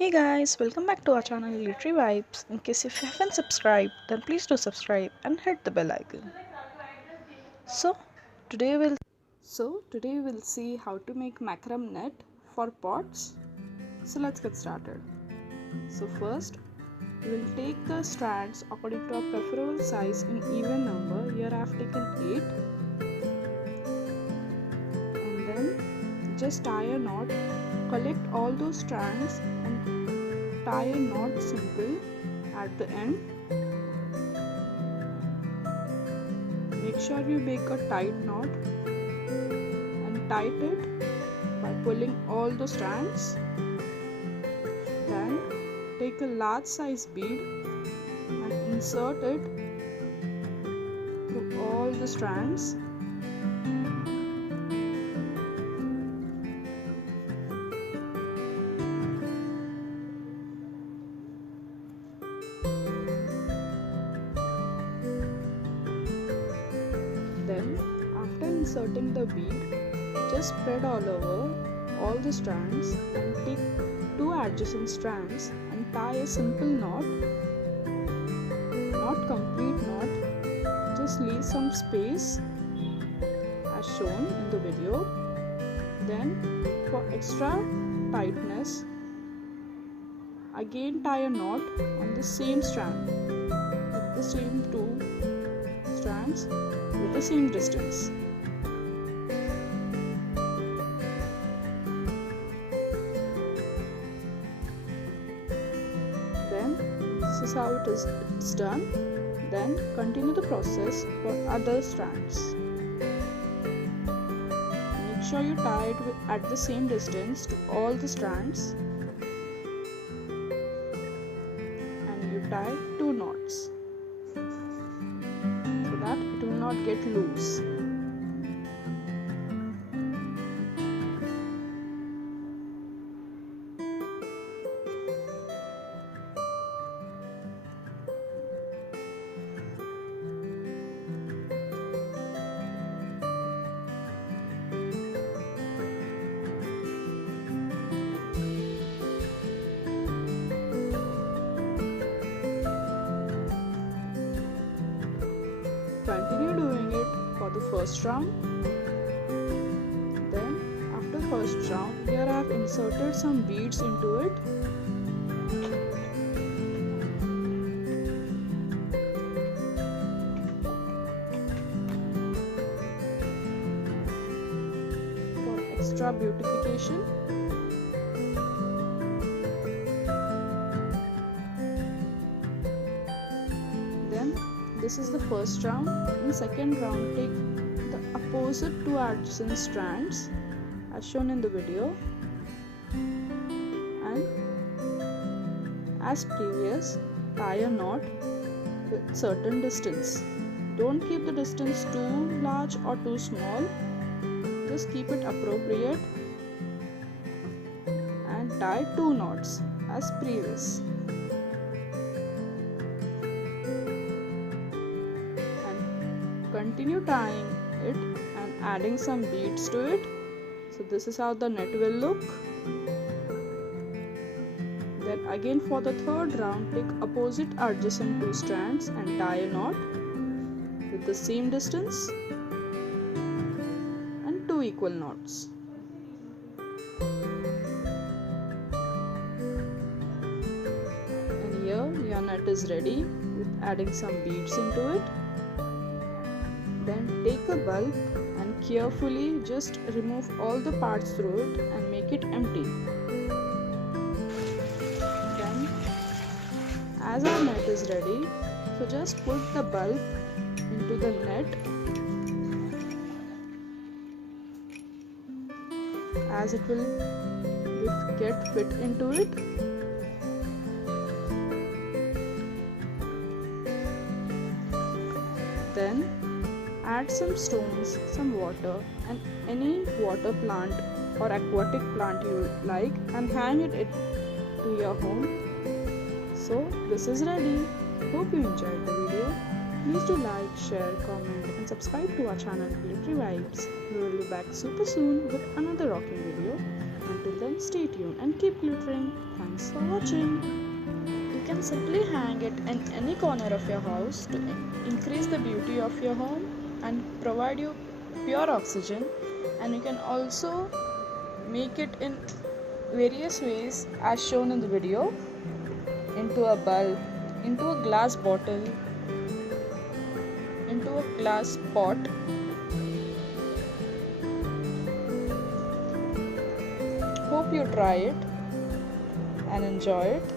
Hey guys, welcome back to our channel Glittery Vibes. In case if you haven't subscribed, then please do subscribe and hit the bell icon. So today we'll today we'll see how to make macrame net for pots. So let's get started. So first we'll take the strands according to our preferable size in even number. Here I have taken 8 and then just tie a knot. Collect all those strands and tie a knot simple at the end. Make sure you make a tight knot and tight it by pulling all the strands. Then take a large size bead and insert it through all the strands. Then, after inserting the bead, just spread all over all the strands and take two adjacent strands and tie a simple knot. Not complete knot, just leave some space as shown in the video. Then, for extra tightness, again tie a knot on the same strand with the same two strands with the same distance. Then this is how it's done. Then continue the process for other strands. Make sure you tie it at the same distance to all the strands and you tie 2 knots so that it will not get loose. Continue doing it for the first round. Then after first round, here I have inserted some beads into it. For extra beautification. This is the first round. In second round, take the opposite two adjacent strands as shown in the video and as previous, tie a knot with certain distance. Don't keep the distance too large or too small. Just keep it appropriate and tie 2 knots as previous. Continue tying it and adding some beads to it. So this is how the net will look. Then again for the third round, take opposite adjacent 2 strands and tie a knot with the same distance and 2 equal knots. And here your net is ready with adding some beads into it. Then take a bulb and carefully just remove all the parts through it and make it empty. Then as our net is ready, so just put the bulb into the net as it will get fit into it. Then add some stones, some water and any water plant or aquatic plant you like and hang it to your home. So this is ready. Hope you enjoyed the video. Please do like, share, comment and subscribe to our channel Glittery Vibes. We will be back super soon with another rocking video. Until then, stay tuned and keep glittering. Thanks for watching. You can simply hang it in any corner of your house to increase the beauty of your home and provide you pure oxygen. And you can also make it in various ways as shown in the video, into a bulb, into a glass bottle, into a glass pot. Hope you try it and enjoy it.